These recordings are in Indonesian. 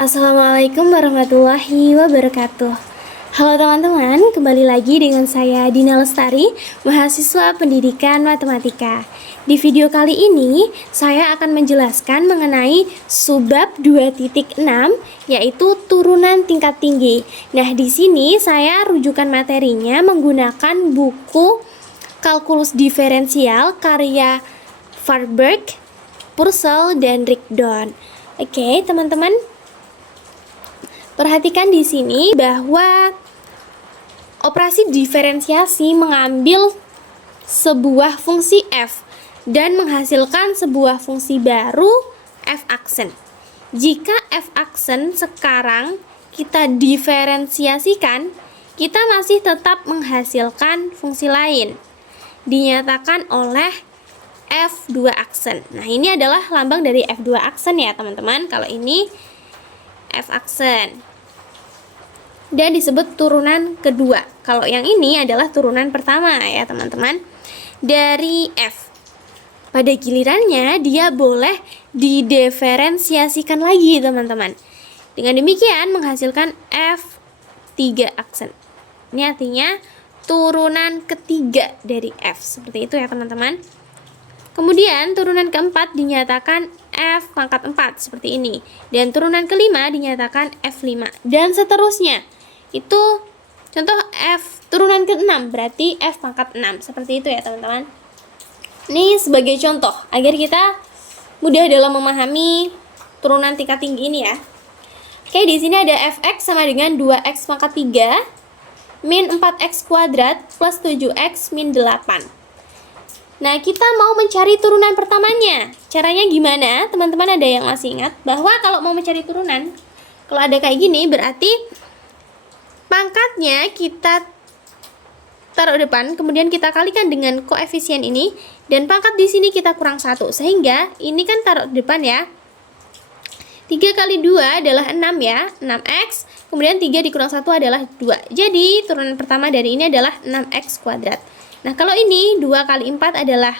Assalamualaikum warahmatullahi wabarakatuh. Halo teman-teman, kembali lagi dengan saya Dina Lestari, mahasiswa pendidikan matematika. Di video kali ini, saya akan menjelaskan mengenai subbab 2.6, yaitu turunan tingkat tinggi. Nah, di sini saya rujukan materinya menggunakan buku Kalkulus Diferensial karya Varberg, Purcell, dan Rigdon. Oke, teman-teman. Perhatikan di sini bahwa operasi diferensiasi mengambil sebuah fungsi f dan menghasilkan sebuah fungsi baru f aksen. Jika f aksen sekarang kita diferensiasikan, kita masih tetap menghasilkan fungsi lain, dinyatakan oleh f2 aksen. Nah, ini adalah lambang dari f2 aksen ya teman-teman. Kalau ini f aksen dan disebut turunan kedua. Kalau yang ini adalah turunan pertama ya teman-teman dari f. Pada gilirannya dia boleh didiferensiasikan lagi teman-teman. Dengan demikian menghasilkan f3 aksen. Ini artinya turunan ketiga dari f. Seperti itu ya teman-teman. Kemudian turunan keempat dinyatakan f pangkat 4 seperti ini. Dan turunan kelima dinyatakan f5 dan seterusnya. Itu contoh f turunan ke-6, berarti f pangkat 6. Seperti itu ya teman-teman. Ini sebagai contoh agar kita mudah dalam memahami turunan tingkat tinggi ini ya. Oke, di sini ada fx sama dengan 2x pangkat 3 min 4x kuadrat plus 7x min 8. Nah, kita mau mencari turunan pertamanya. Caranya gimana? Teman-teman ada yang masih ingat bahwa kalau mau mencari turunan, kalau ada kayak gini berarti pangkatnya kita taruh depan, kemudian kita kalikan dengan koefisien ini, dan pangkat di sini kita kurang 1, sehingga ini kan taruh depan ya. 3 kali 2 adalah 6 ya, 6x, kemudian 3 dikurang 1 adalah 2. Jadi turunan pertama dari ini adalah 6x kuadrat. Nah, kalau ini 2 kali 4 adalah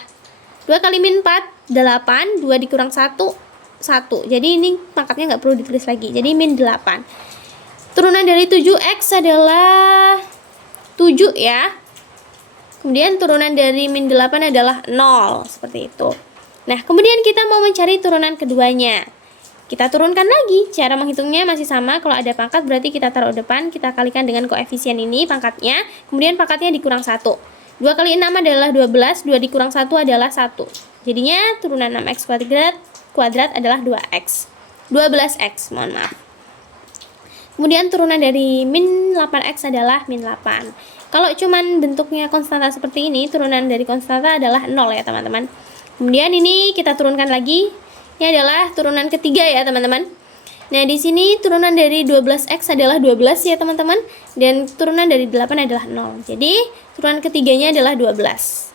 2 kali min 4, 8, 2 dikurang 1, 1. Jadi ini pangkatnya nggak perlu ditulis lagi, jadi min 8. Turunan dari 7x adalah 7 ya. Kemudian turunan dari min 8 adalah 0, seperti itu. Nah, kemudian kita mau mencari turunan keduanya. Kita turunkan lagi, cara menghitungnya masih sama. Kalau ada pangkat berarti kita taruh depan, kita kalikan dengan koefisien ini pangkatnya, kemudian pangkatnya dikurang 1. 2 kali 6 adalah 12, 2 dikurang 1 adalah 1. Jadinya turunan 6x kuadrat adalah 2x. 12x, mohon maaf. Kemudian turunan dari min 8x adalah min 8. Kalau cuman bentuknya konstanta seperti ini, turunan dari konstanta adalah 0 ya teman-teman. Kemudian ini kita turunkan lagi. Ini adalah turunan ketiga ya teman-teman. Nah, di sini turunan dari 12x adalah 12 ya teman-teman. Dan turunan dari 8 adalah 0. Jadi turunan ketiganya adalah 12.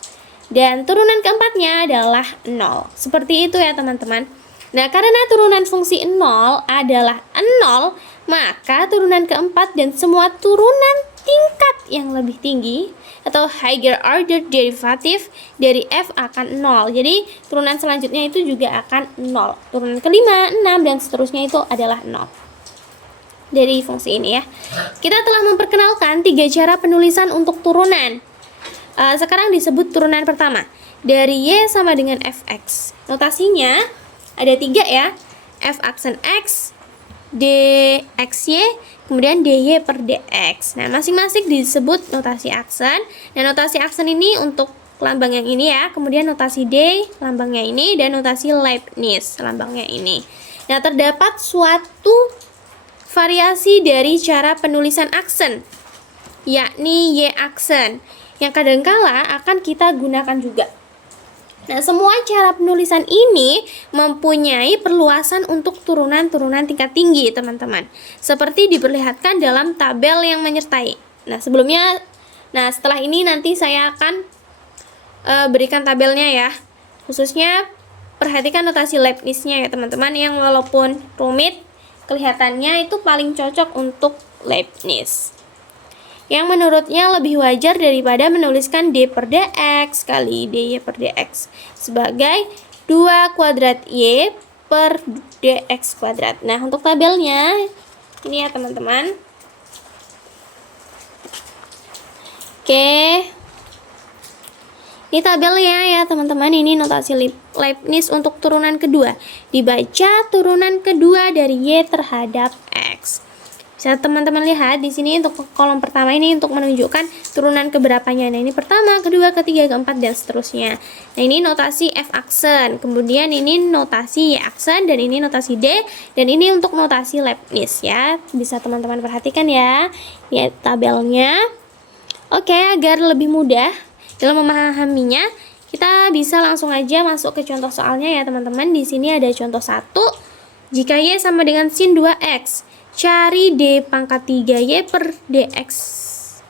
Dan turunan keempatnya adalah 0. Seperti itu ya teman-teman. Nah, karena turunan fungsi 0 adalah 0, maka turunan keempat dan semua turunan tingkat yang lebih tinggi atau higher order derivative dari f akan 0. Jadi turunan selanjutnya itu juga akan 0. Turunan kelima, 6, dan seterusnya itu adalah 0 dari fungsi ini ya. Kita telah memperkenalkan 3 cara penulisan untuk turunan. Sekarang disebut turunan pertama. Dari y sama dengan fx. Notasinya ada 3 ya. F aksen x, dxy, kemudian dy per dx. Nah, masing-masing disebut notasi aksen. Nah, notasi aksen ini untuk lambang yang ini ya. Kemudian notasi d, lambangnya ini, dan notasi Leibniz, lambangnya ini. Nah, terdapat suatu variasi dari cara penulisan aksen, yakni y aksen, yang kadangkala akan kita gunakan juga. Nah, semua cara penulisan ini mempunyai perluasan untuk turunan-turunan tingkat tinggi, teman-teman. Seperti diperlihatkan dalam tabel yang menyertai. Nah, setelah ini nanti saya akan berikan tabelnya ya. Khususnya perhatikan notasi Leibniz-nya ya, teman-teman, yang walaupun rumit, kelihatannya itu paling cocok untuk Leibniz, yang menurutnya lebih wajar daripada menuliskan d per dx kali dy per dx sebagai 2 kuadrat y per dx kuadrat. Nah, untuk tabelnya ini ya teman-teman. Oke. Ini tabelnya ya teman-teman, ini notasi Leibniz untuk turunan kedua. Dibaca turunan kedua dari Y terhadap X. Bisa teman-teman lihat di sini untuk kolom pertama ini untuk menunjukkan turunan keberapanya. Nah, ini pertama, kedua, ketiga, keempat, dan seterusnya. Nah, ini notasi F aksen, kemudian ini notasi Y aksen, dan ini notasi D, dan ini untuk notasi Leibniz ya. Bisa teman-teman perhatikan ya. Ini tabelnya. Oke, agar lebih mudah dalam memahaminya, kita bisa langsung aja masuk ke contoh soalnya ya teman-teman. Di sini ada contoh 1. Jika Y sama dengan sin 2X, cari D pangkat 3Y per DX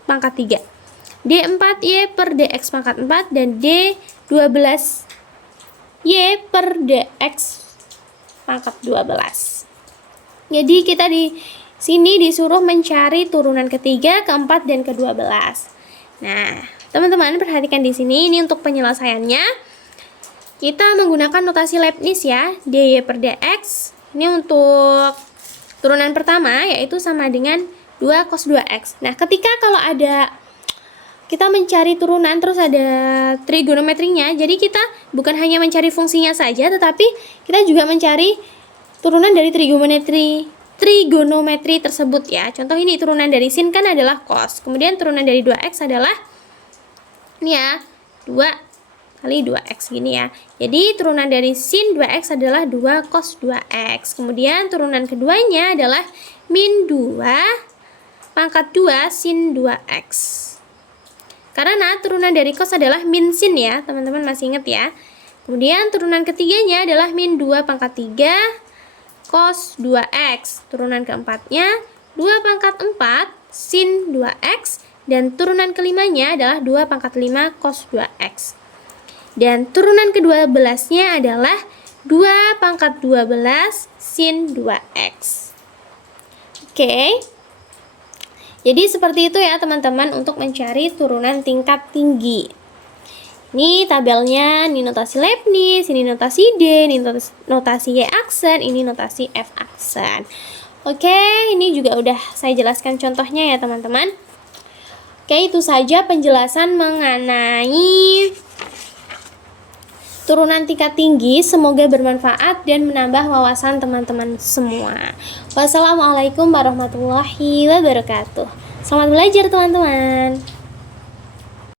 pangkat 3. D 4Y per DX pangkat 4 dan D 12Y per DX pangkat 12. Jadi kita di sini disuruh mencari turunan ketiga, keempat, dan ke-12. Nah, teman-teman perhatikan di sini, ini untuk penyelesaiannya. Kita menggunakan notasi Leibniz ya, dy per dx. Ini untuk turunan pertama yaitu sama dengan 2 cos 2x. Nah, ketika kalau ada kita mencari turunan terus ada trigonometrinya, jadi kita bukan hanya mencari fungsinya saja, tetapi kita juga mencari turunan dari trigonometri tersebut ya. Contoh ini turunan dari sin kan adalah cos. Kemudian turunan dari 2x adalah ini ya, 2 kali 2x gini ya. Jadi turunan dari sin 2x adalah 2 cos 2x. Kemudian turunan keduanya adalah min 2 pangkat 2 sin 2x. Karena turunan dari cos adalah min sin ya, teman-teman masih ingat ya. Kemudian turunan ketiganya adalah min 2 pangkat 3 cos 2x. Turunan keempatnya 2 pangkat 4 sin 2x. Dan turunan kelimanya adalah 2 pangkat 5 cos 2x. Dan turunan ke-12-nya adalah 2 pangkat 12 sin 2x. Oke. Jadi seperti itu ya teman-teman untuk mencari turunan tingkat tinggi. Ini tabelnya, ini notasi Leibniz, ini notasi D, ini notasi Y aksen, ini notasi F aksen. Oke, ini juga udah saya jelaskan contohnya ya teman-teman. Oke, itu saja penjelasan mengenai turunan tingkat tinggi. Semoga bermanfaat dan menambah wawasan teman-teman semua. Wassalamualaikum warahmatullahi wabarakatuh. Selamat belajar teman-teman.